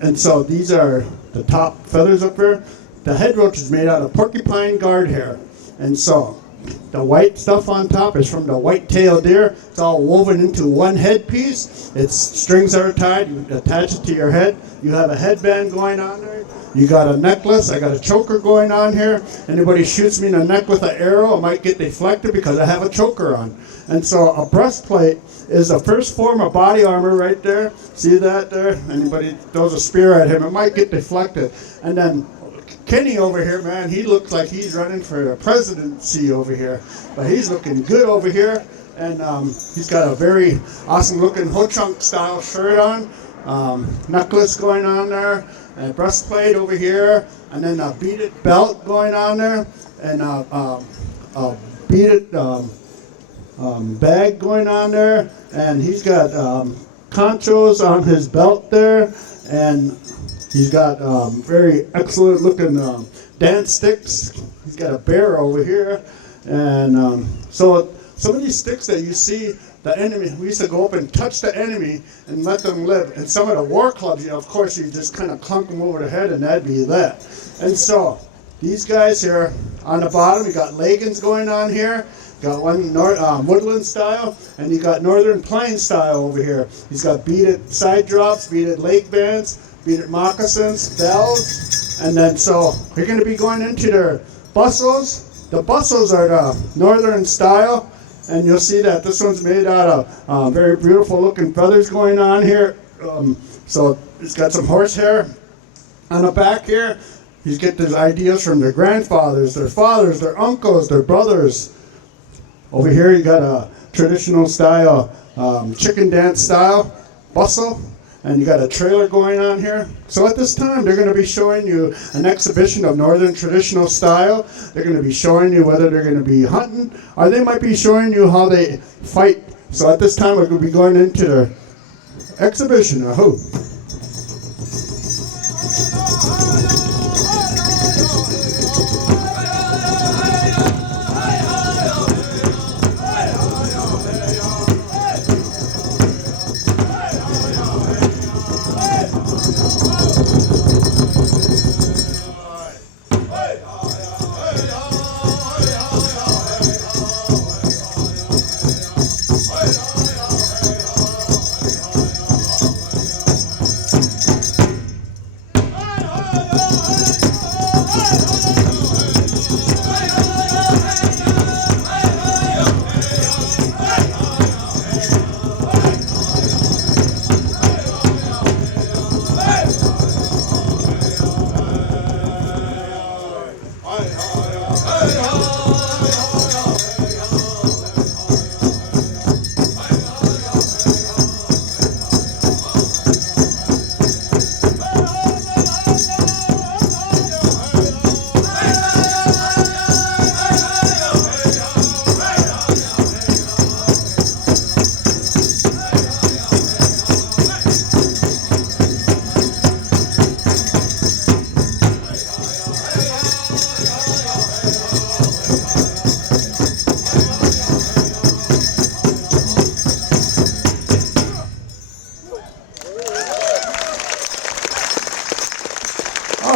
And so these are the top feathers up there. The head roach is made out of porcupine guard hair. And so the white stuff on top is from the white-tailed deer. It's all woven into one headpiece. Its strings are tied. You attach it to your head. You have a headband going on there. You got a necklace. I got a choker going on here. Anybody shoots me in the neck with an arrow, it might get deflected because I have a choker on. And so a breastplate is the first form of body armor right there. See that there? Anybody throws a spear at him, it might get deflected. And then Kenny over here, man, he looks like he's running for the presidency over here. But he's looking good over here. And he's got a very awesome looking Ho-Chunk style shirt on. Necklace going on there. And breastplate over here. And then a beaded belt going on there. And a beaded bag going on there. And he's got conchos on his belt there. And he's got very excellent looking dance sticks. He's got a bear over here. And so some of these sticks that you see, the enemy, we used to go up and touch the enemy and let them live. And some of the war clubs, of course, you just kind of clunk them over the head and that'd be that. And so these guys here on the bottom, you got leggings going on here. Got one woodland style, and you got northern plain style over here. He's got beaded side drops, beaded leg bands, beaded moccasins, bells, and then so we're going to be going into their bustles. The bustles are the northern style, and you'll see that this one's made out of very beautiful looking feathers going on here. So it's got some horsehair on the back here. You get these ideas from their grandfathers, their fathers, their uncles, their brothers. Over here you got a traditional style, chicken dance style bustle, and you got a trailer going on here. So at this time they're going to be showing you an exhibition of northern traditional style. They're going to be showing you whether they're going to be hunting, or they might be showing you how they fight. So at this time we're going to be going into their exhibition. Ahoo.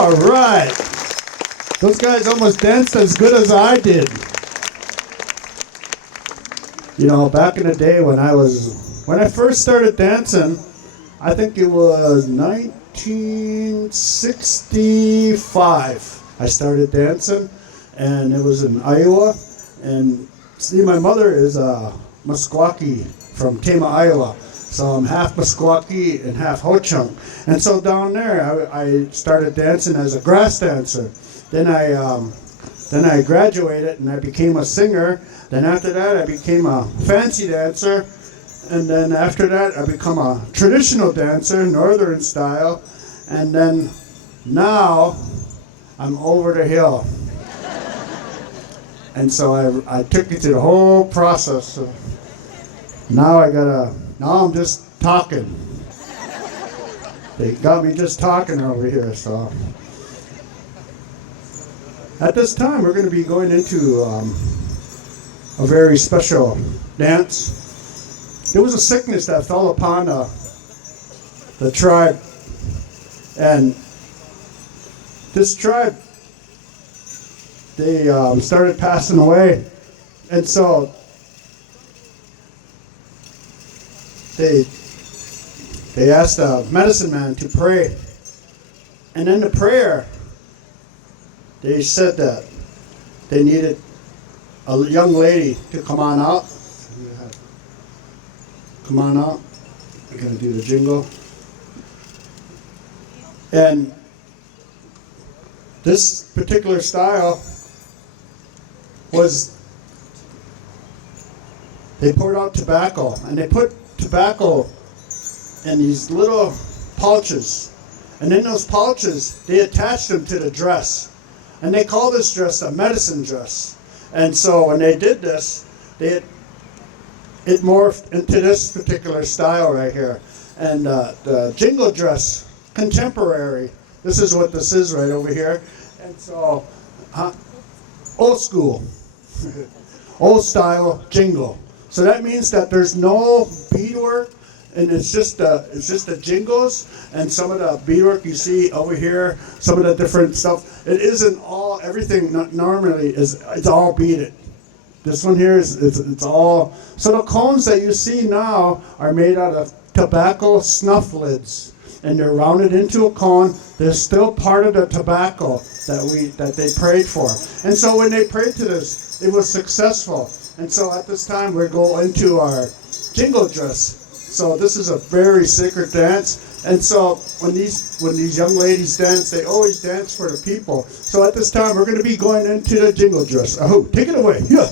All right. Those guys almost danced as good as I did. You know, back in the day when I first started dancing, I think it was 1965. I started dancing, and it was in Iowa. And see, my mother is a Meskwaki from Tama, Iowa. So I'm half Meskwaki and half Ho-Chunk. And so down there, I started dancing as a grass dancer. Then I graduated and I became a singer. Then after that, I became a fancy dancer. And then after that, I become a traditional dancer, northern style. And then now, I'm over the hill. And so I took you through the whole process. So now I'm just talking. They got me just talking over here, so. At this time, we're going to be going into a very special dance. There was a sickness that fell upon the tribe, and this tribe, they started passing away, and so they asked the medicine man to pray, and in the prayer, they said that they needed a young lady to come on out. Come on out. We're going to do the jingle. And this particular style was, they poured out tobacco, and they put tobacco in these little pouches. And in those pouches, they attached them to the dress. And they call this dress a medicine dress. And so when they did this, it morphed into this particular style right here. And the jingle dress, contemporary. This is what this is right over here. And so, old school, old style jingle. So that means that there's no beadwork, and it's just the jingles and some of the beadwork you see over here, some of the different stuff. It isn't all, everything normally it's all beaded. This one here it's all, so the cones that you see now are made out of tobacco snuff lids, and they're rounded into a cone. They're still part of the tobacco that they prayed for. And so when they prayed to this, it was successful. And so at this time we're going into our jingle dress. So this is a very sacred dance. And so when these young ladies dance, they always dance for the people. So at this time we're going to be going into the jingle dress. Oh, take it away. Yeah.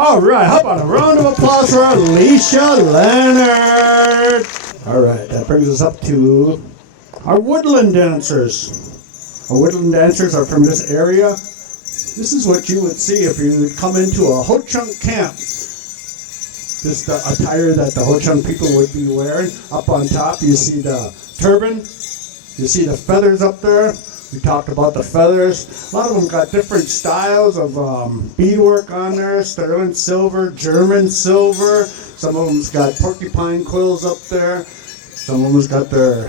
All right, how about a round of applause for Alicia Leonard? All right, that brings us up to our woodland dancers. Our woodland dancers are from this area. This is what you would see if you would come into a Ho-Chunk camp. This is the attire that the Ho-Chunk people would be wearing. Up on top, you see the turban. You see the feathers up there. We talked about the feathers. A lot of them got different styles of beadwork on there. Sterling silver, German silver. Some of them's got porcupine quills up there. Some of them's got their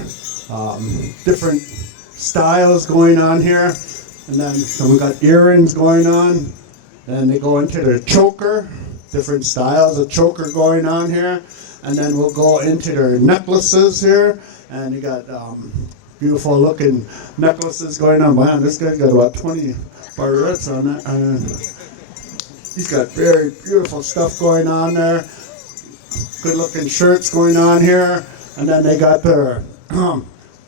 different styles going on here. And then some got earrings going on. Then they go into their choker. different styles of choker going on here. And then we'll go into their necklaces here. And you got beautiful looking necklaces going on. Man, this guy's got about 20 barrettes on that. He's got very beautiful stuff going on there. Good looking shirts going on here. And then they got their,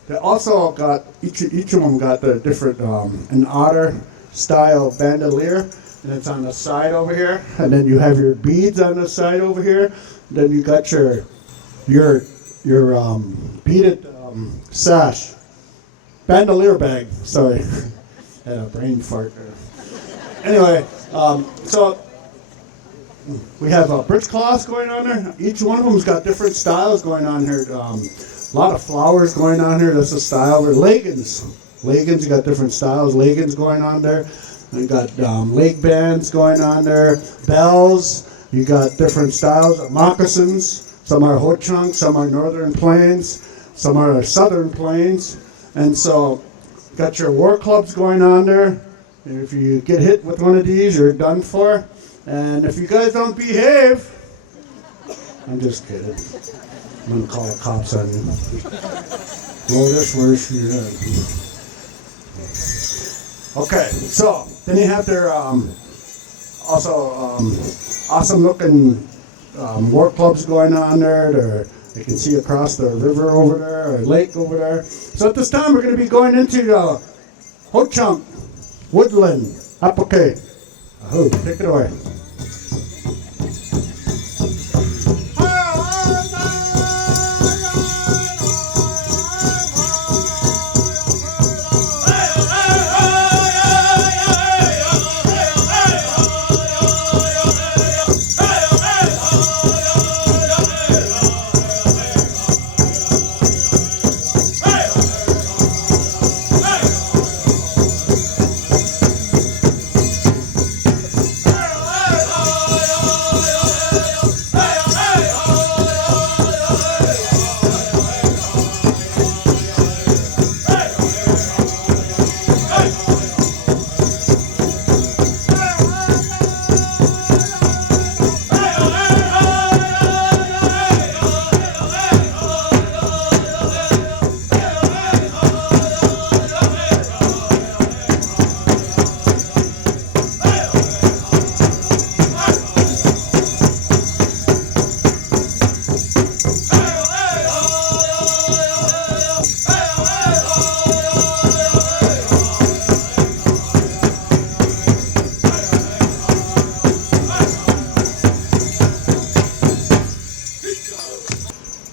they also got, each of them got their different, an otter style bandolier. And it's on the side over here. And then you have your beads on the side over here. Then you got your beaded sash, bandolier bag. Sorry, had a brain fart there. Anyway, so we have breechcloths going on there. Each one of them's got different styles going on here. A lot of flowers going on here. That's a style. Leggings, you got different styles. Leggings going on there. You got leg bands going on there. Bells. You got different styles of moccasins. Some are ho-chunk, some are northern plains, some are southern plains. And so, got your war clubs going on there. And if you get hit with one of these, you're done for. And if you guys don't behave, I'm just kidding. I'm gonna call the cops on you. Roll this where she Okay, so then you have their awesome looking war clubs going on there. You can see across the river over there, or lake over there. So at this time, we're going to be going into the ho-chunk woodland applique. Take it away.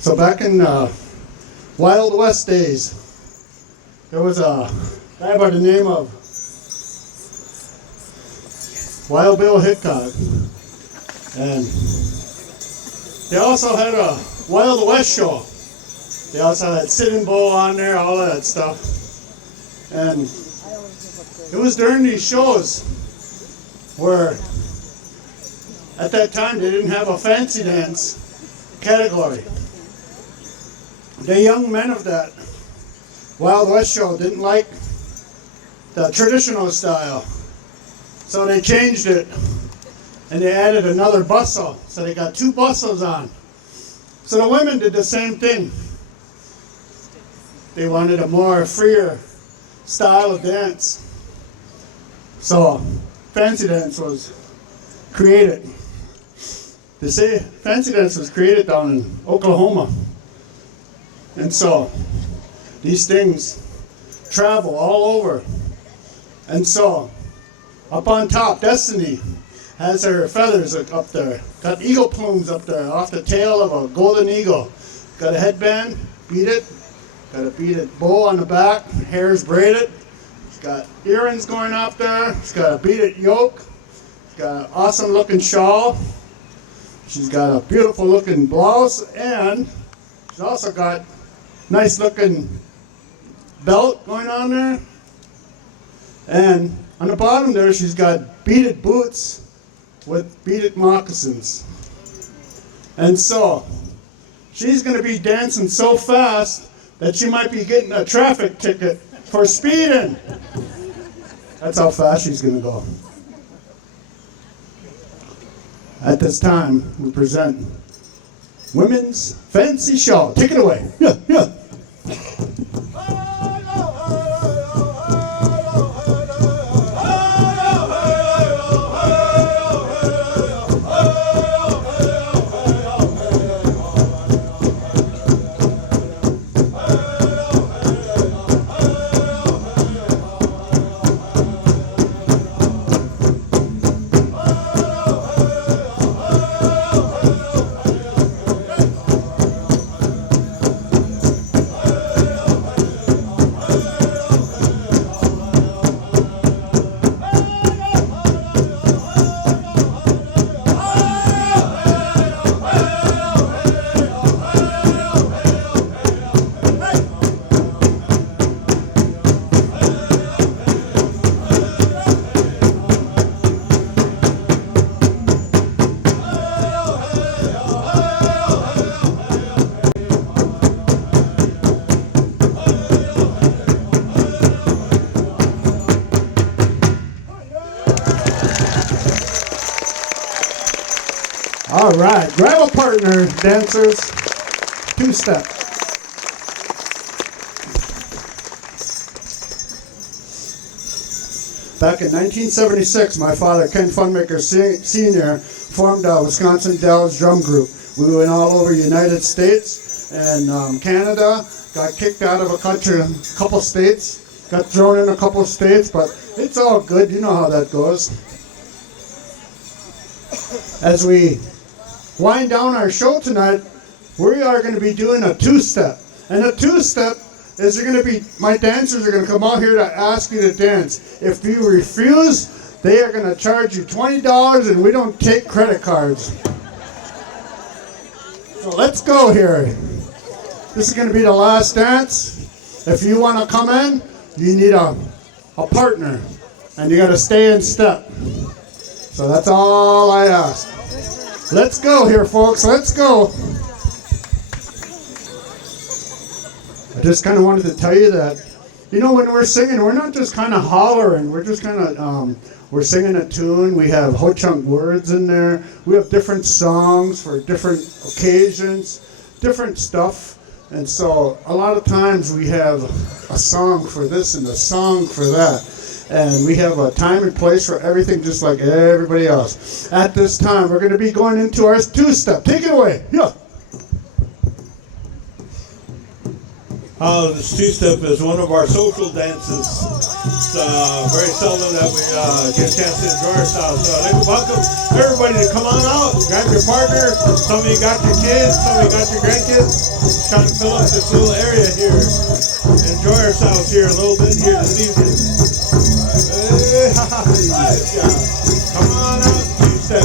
So back in Wild West days, there was a guy by the name of Wild Bill Hickok, and they also had a Wild West show. They also had Sitting Bull on there, all that stuff. And it was during these shows where at that time they didn't have a fancy dance category. The young men of that Wild West show didn't like the traditional style, so they changed it and they added another bustle. So they got two bustles on. So the women did the same thing. They wanted a more freer style of dance. So fancy dance was created. They say fancy dance was created down in Oklahoma. And so these things travel all over. And so up on top, Destiny has her feathers up there. Got eagle plumes up there off the tail of a golden eagle. Got a headband, beat it. Got a beaded bow on the back, hair's braided. She's got earrings going up there. She's got a beaded yoke. She's got an awesome looking shawl. She's got a beautiful looking blouse, and she's also got nice looking belt going on there. And on the bottom there, she's got beaded boots with beaded moccasins. And so she's going to be dancing so fast that she might be getting a traffic ticket for speeding. That's how fast she's going to go. At this time, we present Women's Fancy Show. Take it away. Yeah, yeah. All right, grab a partner, dancers. Two-step. Back in 1976, my father, Ken Funmaker Sr., formed Wisconsin Dells Drum Group. We went all over the United States and Canada, got kicked out of a couple states, got thrown in a couple states, but it's all good. You know how that goes. As we wind down our show tonight, we are going to be doing a two-step. And a two-step is you're going to be, my dancers are going to come out here to ask you to dance. If you refuse, they are going to charge you $20 and we don't take credit cards. So let's go here. This is going to be the last dance. If you want to come in, you need a partner. And you got to stay in step. So that's all I ask. Let's go here, folks. Let's go. I just kind of wanted to tell you that, you know, when we're singing, we're not just kind of hollering. We're just kind of, we're singing a tune. We have ho-chunk words in there. We have different songs for different occasions, different stuff. And so a lot of times we have a song for this and a song for that. And we have a time and place for everything, just like everybody else. At this time, we're going to be going into our two-step. Take it away. Yeah. This two-step is one of our social dances. It's very seldom that we get a chance to enjoy ourselves. So I'd like to welcome everybody to come on out, grab your partner. Some of you got your kids, some of you got your grandkids. Trying to fill up this little area here. Enjoy ourselves here a little bit here this evening. Hey, good job. Come on out, two-step.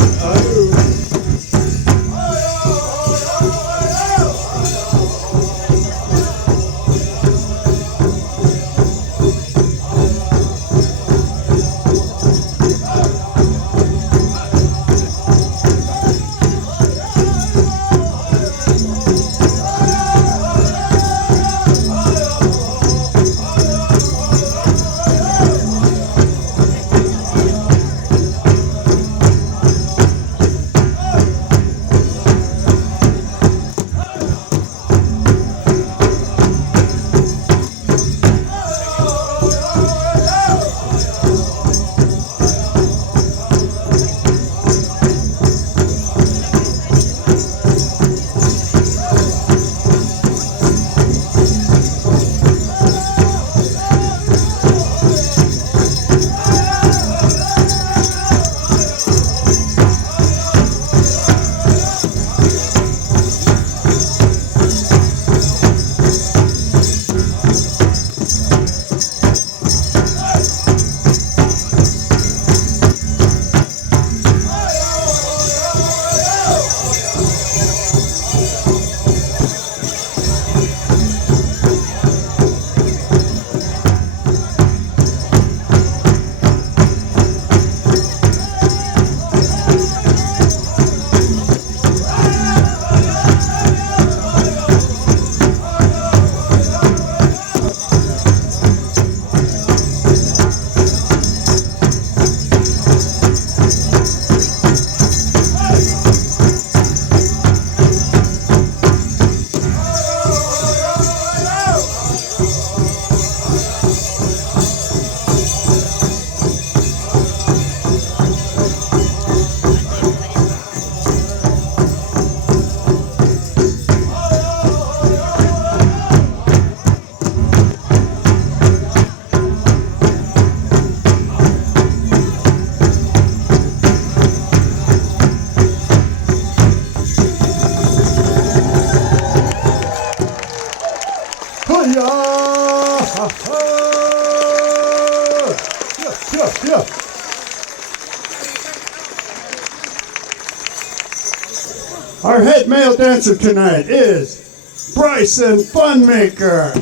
Our head male dancer tonight is Bryson Funmaker.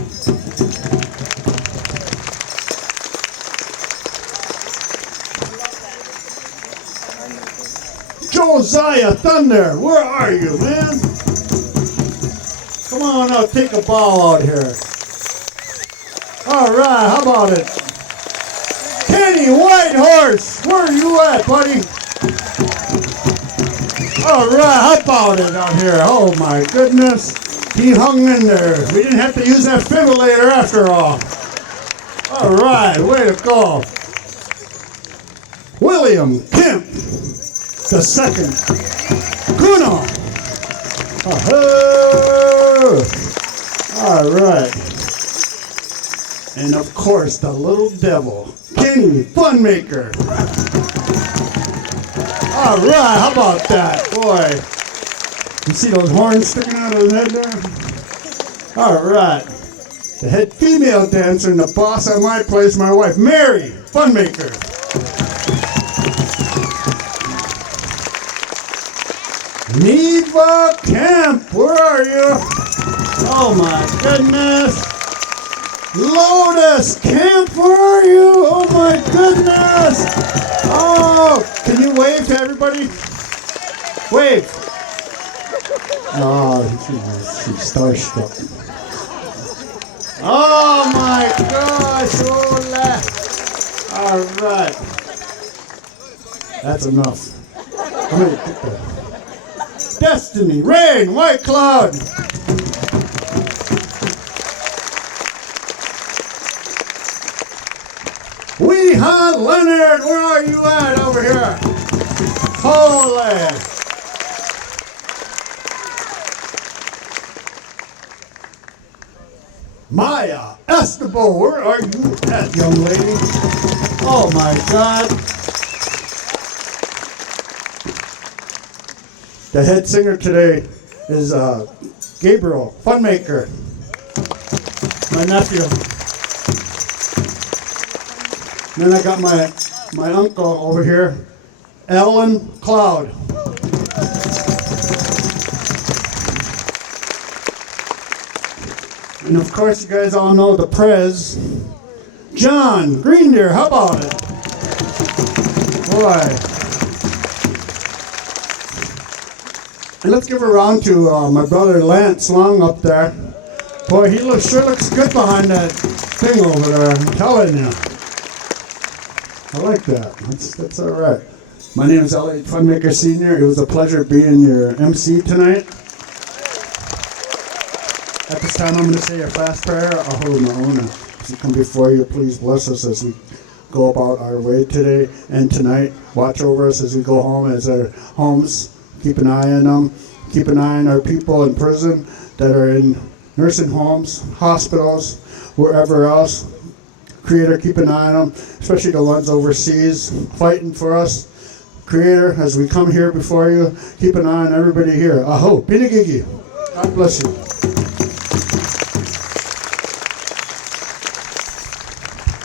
Josiah Thunder, where are you, man? Come on out, take a ball out here. All right, how about it? Kenny Whitehorse, where are you at, buddy? All right, how about it out here? Oh my goodness, he hung in there. We didn't have to use that fibrillator after all. All right, way to go. William Kemp the second. Kuno. All right. And of course, the little devil, Kenny Funmaker. All right, how about that, boy? You see those horns sticking out of his head there? All right. The head female dancer and the boss at my place, my wife, Mary Funmaker. Neva Camp, where are you? Oh my goodness. Lotus Camp, where are you? Oh my goodness. Oh, can you wave to everybody? Wave. Oh, she's starstruck. Oh my gosh, hola. All right. That's enough. I'm gonna get that. Destiny, Rain, White Cloud. Weehan Leonard, where are you at over here? Holy. Maya Estebo, where are you at, young lady? Oh my God. The head singer today is Gabriel Funmaker, my nephew. And then I got my uncle over here, Alan Cloud. And of course, you guys all know the Prez, John Greendeer. How about it? Boy. And let's give a round to my brother Lance Long up there. Boy, he sure looks good behind that thing over there, I'm telling you. I like that. That's all right. My name is Elliot Funmaker Sr. It was a pleasure being your MC tonight. At this time, I'm going to say a fast prayer. Aho Maona. As we come before you, please bless us as we go about our way today and tonight. Watch over us as we go home, as our homes. Keep an eye on them. Keep an eye on our people in prison that are in nursing homes, hospitals, wherever else. Creator, keep an eye on them, especially the ones overseas fighting for us. Creator, as we come here before you, keep an eye on everybody here. Aho, Pinagigi. God bless you.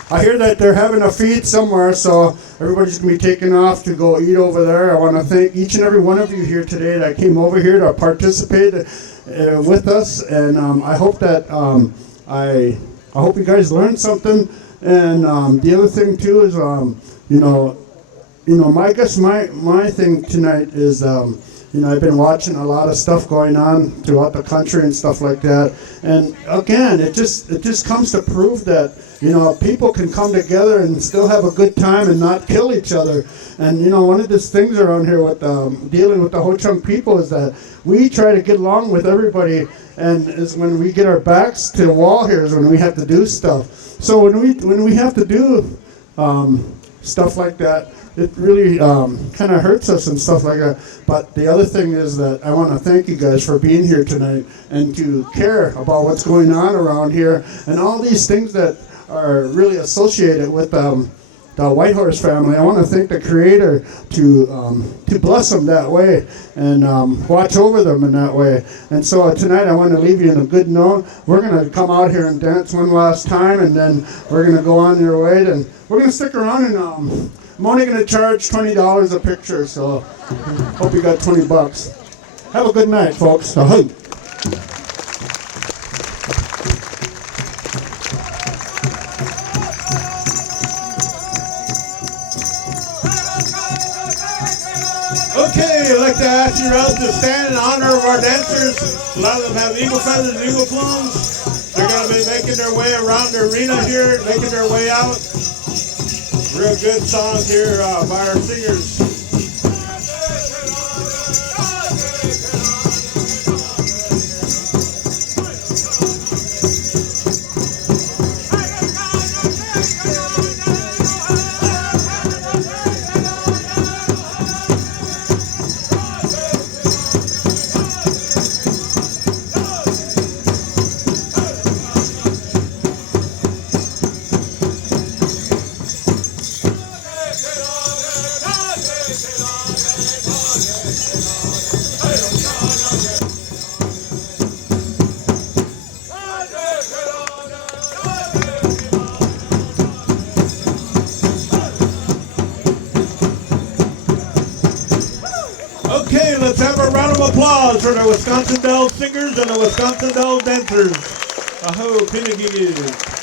I hear that they're having a feed somewhere, so everybody's going to be taking off to go eat over there. I want to thank each and every one of you here today that came over here to participate with us, and I hope that I hope you guys learned something. And the other thing too is, my thing tonight is, I've been watching a lot of stuff going on throughout the country and stuff like that. And again, it just comes to prove that, people can come together and still have a good time and not kill each other. And, one of the things around here with dealing with the Ho-Chunk people is that we try to get along with everybody, and is when we get our backs to the wall here is when we have to do stuff. So when we have to do stuff like that, it really kind of hurts us and stuff like that. But the other thing is that I want to thank you guys for being here tonight and to care about what's going on around here and all these things that are really associated with the Whitehorse family. I want to thank the Creator to bless them that way and watch over them in that way. And so tonight I want to leave you in a good note. We're going to come out here and dance one last time, and then we're going to go on your way. And we're going to stick around, and I'm only going to charge $20 a picture, so hope you got $20. Have a good night, folks. Ahoy. Okay, I'd like to ask you all to stand in honor of our dancers. A lot of them have eagle feathers and eagle plumes. They're going to be making their way around the arena here, making their way out. Real good songs here by our singers. Okay, let's have a round of applause for the Wisconsin Dells singers and the Wisconsin Dells dancers. Aho, Pinagigi.